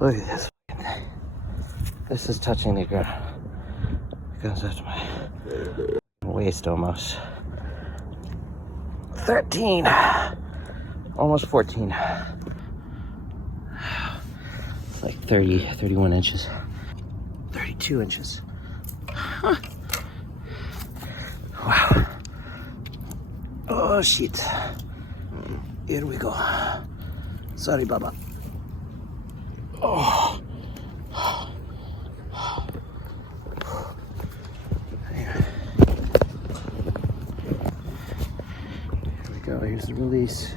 Look at this fucking thing. This is touching the ground. It goes up to my waist almost. 13. Almost 14. It's like 30, 31 inches. 32 inches. Huh. Wow. Oh shit. Here we go. Sorry, Baba. Oh. Here we go. Here's the release.